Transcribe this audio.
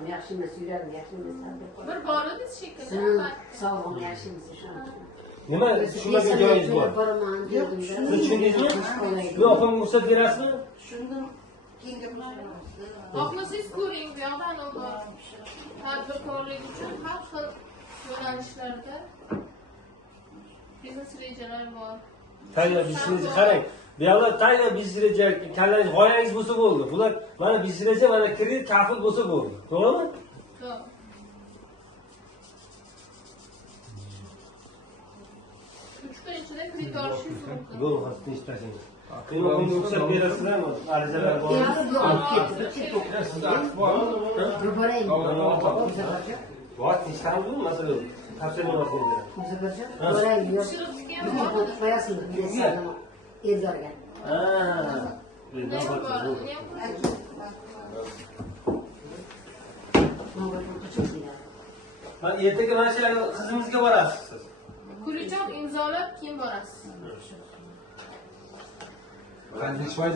Sağlığım yaxshimiz, yuragim yaxshimiz. Bir borimiz shekilli. Sağlığım yaxshimiz ishonch. Nima tushunmagan joyingiz bor? Siz tushundingizmi? Yo'q, opamga ruxsat berasizmi? Tushundim. Keyin gaplashamiz. Xohlasangiz ko'ring, bu yoqdan tadbirkorlik uchun har xil yo'nalishlarda biznes rejalar bor. Tayyor biznesni qarang. Bu yoqda tayyor biznes reja, kallangiz g'oyangiz bo'lsa bo'ldi. Bular mana biznes reja, mana kredit kafil bo'lsa bo'ldi. To'g'rimi? To'g'ri. 3 kun ichida kredit olishingiz mumkin. Yo'q, hozir ishlashingiz. Opamga ruxsat berasizlarmi? Arizalar bor. Bor, ishlamizmi? Masalan, tavsiya Erzorga. Mana ertaga mana shu qizimizga borasiz siz. Kulijon imzolab keyin borasiz. Qancha foiz